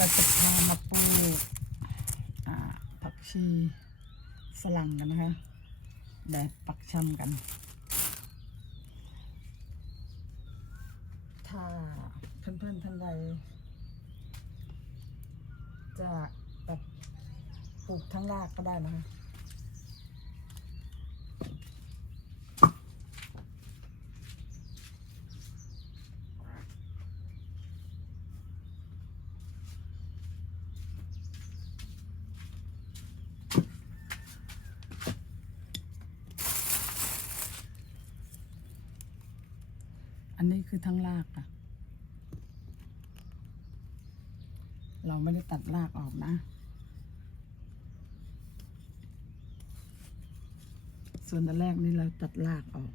เราจะพามาปลูกผักชีฝรั่งกันนะคะแดดปักชำกัน ถ้าเพื่อนๆท่านใด จะแบบปลูกทั้งรากก็ได้นะคะ อันนี้คือทั้งรากอะเราไม่ได้ตัดรากออกนะ ส่วนตอนแรกนี่เราตัดรากออก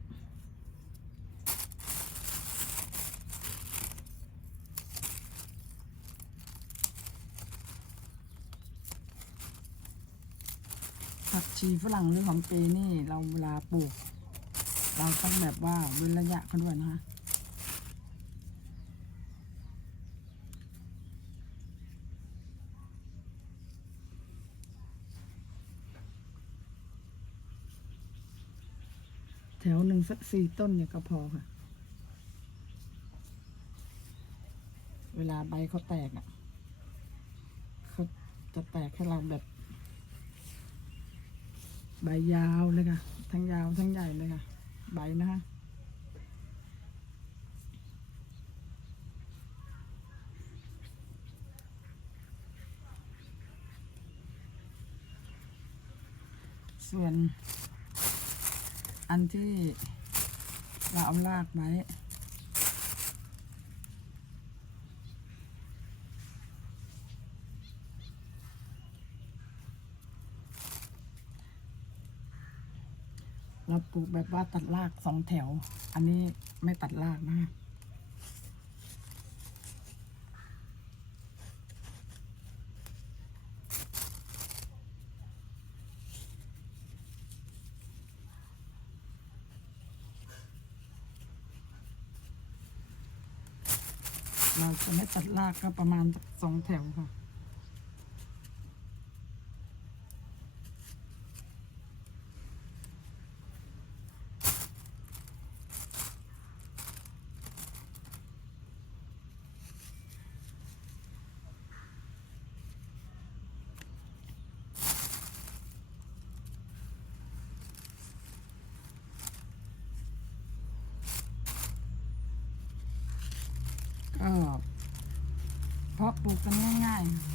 ผักชีฝรั่งหรือหอมเปรนี่เราเวลาปลูก เราต้องแบบว่าเว้นระยะกันด้วยนะคะ แถวหนึ่งสักสี่ต้นเนี่ยก็พอค่ะ เวลาใบเขาแตกอะเขาจะแตกให้เราแบบ ใบยาวเลยค่ะ ทั้งยาวทั้งใหญ่เลยค่ะ ใบนะคะส่วน อันที่เราเอาลากไว้เราปลูกแบบว่าตัดรากสองแถว อันนี้ไม่ตัดรากนะ เราจะไม่ตัดรากก็ประมาณสองแถวค่ะ ก็าปลูกกันง่ายๆ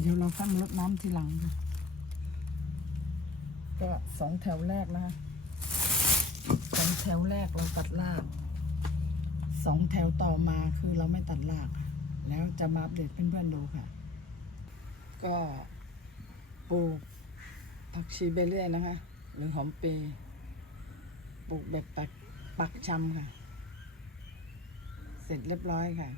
เดี๋ยวเราขั้นรดน้ำทีหลังค่ะ ก็สองแถวแรกนะคะสองแถวแรกเราตัดราก สองแถวต่อมาคือเราไม่ตัดราก แล้วจะมาอัปเดตเพื่อนๆดูค่ะ ก็ ลูกผักชีเบเรื่อยนะคะ หรือหอมเปรย์ปลูกแบบปักปักชำค่ะ เสร็จเรียบร้อยค่ะ